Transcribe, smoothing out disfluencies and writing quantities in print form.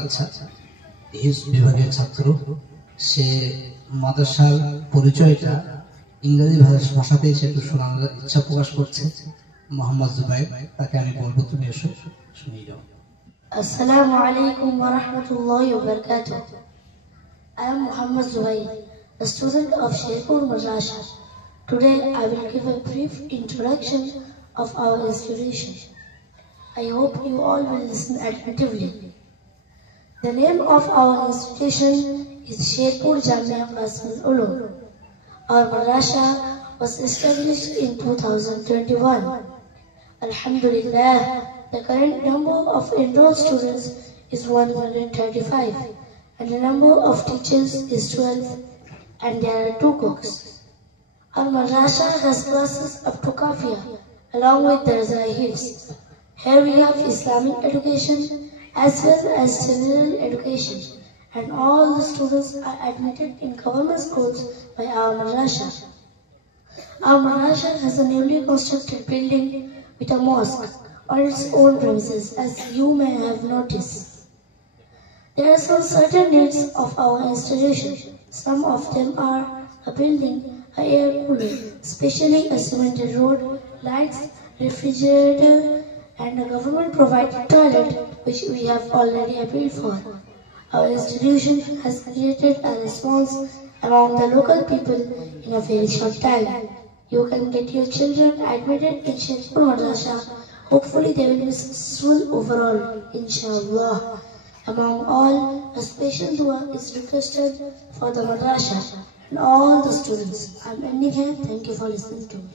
আচ্ছা, হিজ বিভাগের ছাত্র। সে মাদ্রাসার পরিচয়টা ইংরেজি ভাষাতেই সে শোনানোর ইচ্ছা প্রকাশ করছে। মোহাম্মদ জুবাইর, তাকে আমি বলবো তুমি এসো শুনিয়ে যাও। Assalamu alaikum wa rahmatullahi wa barakatuh. I am Muhammad Zubair, a student of Sherpur Madrasa. Today I will give a brief introduction of our institution. I hope you all will listen attentively. The name of our institution is Sherpur Jamia Qasim Ulum. Our madrasa was established in 2021. Alhamdulillah, the current number of enrolled students is 135 and the number of teachers is 12 and there are 2 cooks. Our madrasa has classes up to Kafia along with the Zahifs. Here we have Islamic education as well as general education, and all the students are admitted in government schools by our madrasa. Our madrasa has a newly constructed building with a mosque on its own premises, as you may have noticed. There are some certain needs of our institution. Some of them are a building, an air cooler, especially a cemented road, lights, refrigerator, and a government-provided toilet, which we have already appealed for. Our institution has created a response among the local people in a very short time. You can get your children admitted in Sherpur Madrasa. Hopefully they will be successful overall, inshallah. Among all, a special dua is requested for the madrasa and all the students. I'm ending here. Thank you for listening to me.